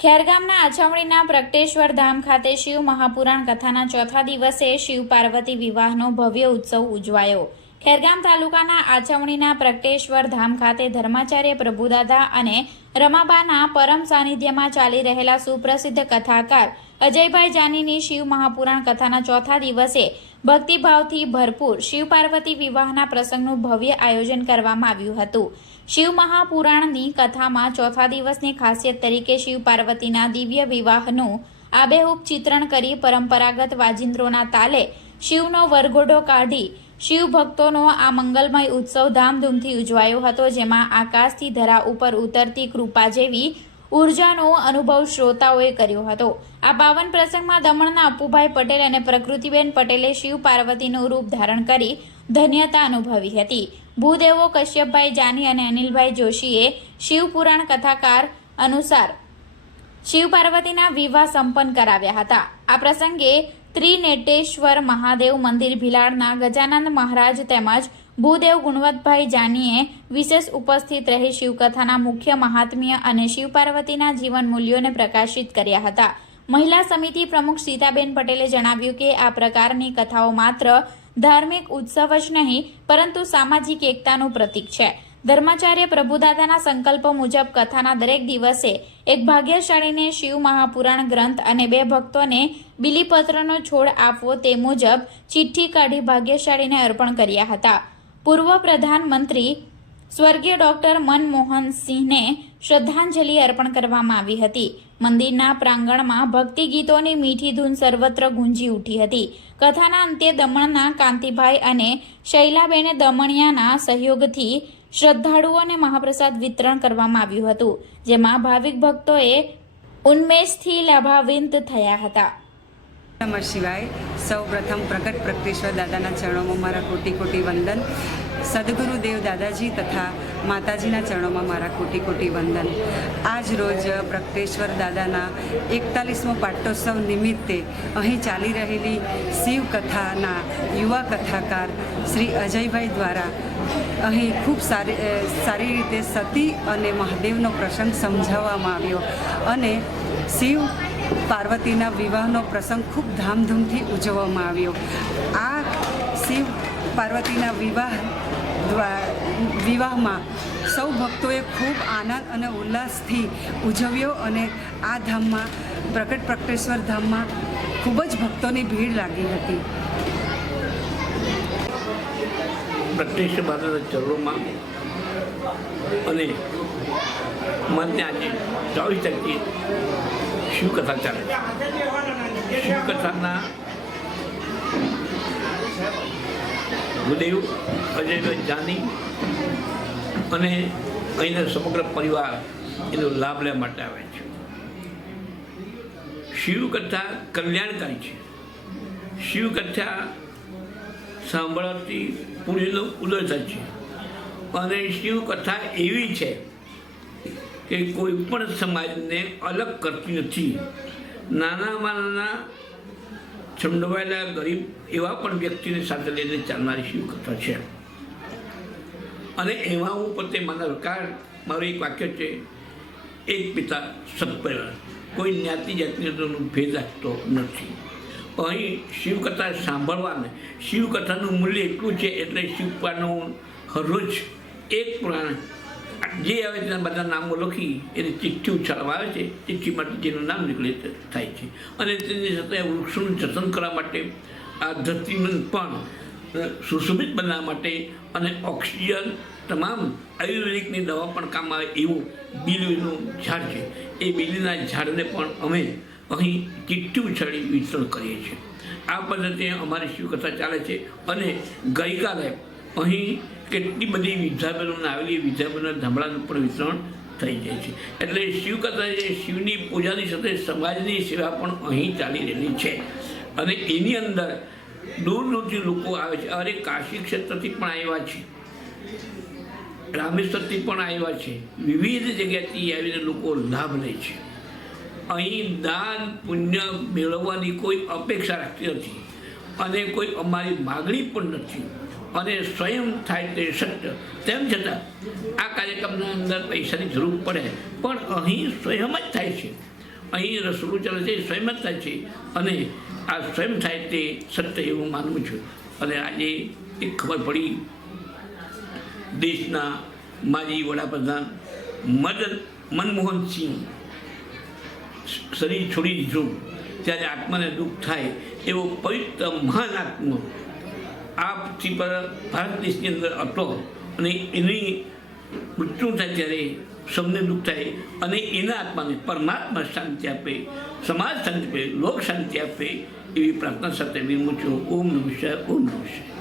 ખેરગામના આછામણીના પ્રગટેશ્વર ધામ ખાતે શિવ મહાપુરાણ કથાના ચોથા દિવસે શિવ પાર્વતી વિવાહનો ભવ્ય ઉત્સવ ઉજવાયો. ખેરગામ તાલુકાના આછામણીના પ્રગટેશ્વર ધામ ખાતે ધર્માચાર્ય પ્રભુદાદા અને રમાબાના પરમ સાનિધ્યમાં ચાલી રહેલા સુપ્રસિદ્ધ કથાકાર અજયભાઈ જાનીની શિવ મહાપુરાણ કથાના ચોથા દિવસે ભક્તિભાવથી ભરપૂર શિવ પાર્વતી વિવાહના પ્રસંગનું ભવ્ય આયોજન કરવામાં આવ્યું હતું. શિવ મહાપુરાણની કથામાં ચોથા દિવસની ખાસિયત તરીકે શિવ પાર્વતીના દિવ્ય વિવાહનું આબેહૂબ ચિત્રણ કરી પરંપરાગત વાજિંદ્રોના તાલે શિવનો વરઘોડો કાઢી શિવ ભક્તોનો આ મંગલમય ઉત્સવ ધામધૂમથી ઉજવાયો હતો, જેમાં આકાશથી ધરા ઉપર ઉતરતી કૃપા જેવી ઉર્જાનો અનુભવ શ્રોતાઓએ કર્યો હતો. આ પાવન પ્રસંગમાં દમણના અપુભાઈ પટેલ અને પ્રકૃતિબેન પટેલે શિવ પાર્વતીનું રૂપ ધારણ કરી ધન્યતા અનુભવી હતી. ભૂદેવો કશ્યપભાઈ જાની અને અનિલભાઈ જોશીએ શિવપુરાણ કથાકાર અનુસાર શિવ પાર્વતીના વિવાહ સંપન્ન કરાવ્યા હતા. આ પ્રસંગે ત્રિનેટેશ્વર મહાદેવ મંદિર ભિલાડના ગજાનંદ મહારાજ તેમજ ભૂદેવ ગુણવતભાઈ જાનીએ વિશેષ ઉપસ્થિત રહી શિવકથાના મુખ્ય મહાત્મ્ય અને શિવ પાર્વતીના જીવન મૂલ્યોને પ્રકાશિત કર્યા હતા. મહિલા સમિતિ પ્રમુખ સીતાબેન પટેલે જણાવ્યું કે આ પ્રકારની કથાઓ માત્ર ધાર્મિક ઉત્સવ જ નહીં, પરંતુ સામાજિક એકતાનું પ્રતીક છે. ધર્માચાર્ય પ્રભુદાદાના સંકલ્પ મુજબ કથાના દરેક દિવસે એક ભાગ્યશાળીને શિવ મહાપુરાણ ગ્રંથ અને બે ભક્તોને બિલીપત્રનો છોડ આપવો તે મુજબ ચિઠ્ઠી કાઢી ભાગ્યશાળીને અર્પણ કર્યા હતા. પૂર્વ પ્રધાનમંત્રી સ્વર્ગીય ડોક્ટર મનમોહન સિંહને શ્રદ્ધાંજલિ અર્પણ કરવામાં આવી હતી. મંદિરના પ્રાંગણમાં ભક્તિ ગીતોની મીઠી ધૂન સર્વત્ર ગુંજી ઉઠી હતી. કથાના અંતે દમણના કાંતિભાઈ અને શૈલાબેને દમણિયાના સહયોગથી શ્રદ્ધાળુઓને મહાપ્રસાદ વિતરણ કરવામાં આવ્યું હતું, જેમાં ભાવિક ભક્તોએ ઉન્મેષથી લાભાવિંત થયા હતા. નમઃ શિવાય. સૌ પ્રથમ પ્રગટ પ્રગટેશ્વર દાદાના ચરણોમાં મારા કોટી કોટી વંદન. સદગુરુ દેવ દાદાજી તથા માતાજીના ચરણોમાં મારા કોટી કોટી વંદન. આજ રોજ પ્રગટેશ્વર દાદાના એકતાલીસમો પાટોત્સવ નિમિત્તે અહીં ચાલી રહેલી શિવ કથાના યુવા કથાકાર શ્રી અજયભાઈ દ્વારા અહીં ખૂબ સારી સારી રીતે સતી અને મહાદેવનો પ્રસંગ સમજાવવામાં આવ્યો. અને શિવ પાર્વતીના વિવાહનો પ્રસંગ ખૂબ ધામધૂમથી ઉજવવામાં આવ્યો. આ શિવ પાર્વતીના વિવાહ વિવાહમાં સૌ ભક્તોએ ખૂબ આનંદ અને ઉલ્લાસથી ઉજવ્યો અને આ ધામમાં, પ્રગટ પ્રગટેશ્વર ધામમાં ખૂબ જ ભક્તોની ભીડ લાગી હતી. પ્રત્યક્ષ માતાના ચરણોમાં અને મનને આજે ચોવીસ તારીખે શિવકથા ચાલે શિવકથાના ગુદેવ, અજયભાઈ જાની અને અહીંનો સમગ્ર પરિવાર એનો લાભ લેવા માટે આવે છે. શિવકથા કલ્યાણકારી છે. શિવકથા સાંભળવાથી પુણ્યનો ઉદય થાય છે. અને શિવકથા એવી છે કે કોઈ પણ સમાજને અલગ કરતી નથી. નાનામાં નાના છંડવાયેલા ગરીબ એવા પણ વ્યક્તિને સાથે લઈને ચાલનારી શિવકથા છે. અને એમાં હું પોતે મારા રકાર, મારું એક વાક્ય છે, એક પિતા સત્પરિવાર. કોઈ જ્ઞાતિ જાતિનો ભેદ રાખતો નથી. અહીં શિવકથા સાંભળવાને શિવકથાનું મૂલ્ય એટલું છે, એટલે શિવપાનું હરરોજ એક પુરાણ જે આવે તેના બધા નામો લખી એને ચિઠ્ઠી ઉછાળવામાં આવે છે. ચિઠ્ઠીમાંથી જેનું નામ નીકળે થાય છે. અને તેની સાથે વૃક્ષોનું જતન કરવા માટે આ ધરતીને પણ સુશોભિત બનાવવા માટે અને ઓક્સિજન તમામ આયુર્વેદિકની દવા પણ કામ આવે એવું બીલીનું ઝાડ છે. એ બીલીના ઝાડને પણ અમે અહીં ચિઠ્ઠી ઉછાળી વિતરણ કરીએ છીએ. આ પદ્ધતિએ અમારી શિવકથા ચાલે છે અને ગઈકાલે અહીં કેટલી બધી વિદ્યાબેનોને આવેલી વિદ્યાબેનોના ધામડાનું પણ વિતરણ થઈ જાય છે. એટલે શિવ કથા છે શિવની પૂજાની સાથે સમાજની સેવા પણ અહીં ચાલી રહેલી છે. અને એની અંદર દૂર દૂરથી લોકો આવે છે. અરે કાશી ક્ષેત્રથી પણ આવ્યા છે. રામેશ્વરથી પણ આવ્યા છે. વિવિધ જગ્યાથી આવીને લોકો લાભ લે છે. અહીં દાન, પુણ્ય મેળવવાની કોઈ અપેક્ષા રાખતી નથી. અને કોઈ અમારી માગણી પણ નથી. અને સ્વયં થાય તે સત્ય. તેમ છતાં આ કાર્યક્રમના અંદર પૈસાની જરૂર પડે. પણ અહીં સ્વયં જ થાય છે. અહીં રસોડું ચાલે છે સ્વયં જ થાય છે. અને આ સ્વયં થાય તે સત્ય એવું માનવું છું. અને આજે એક ખબર પડી. દેશના માજી વડાપ્રધાન મદન મનમોહન સિંહ શરીર છોડી દીધું. ત્યારે આત્માને દુઃખ થાય એવો પવિત્ર મહાન આત્મા આ પૃથ્વી પર ભારત દેશની અંદર હતો અને એની મૃત્યુ થાય ત્યારે સૌને દુઃખ થાય અને એના આત્માને પરમાત્મા શાંતિ આપે, સમાજ શાંતિ આપે, લોક શાંતિ આપે એવી પ્રાર્થના સાથે વિમું છું ઓમ નમઃ ઓમ નમઃ શિવાય.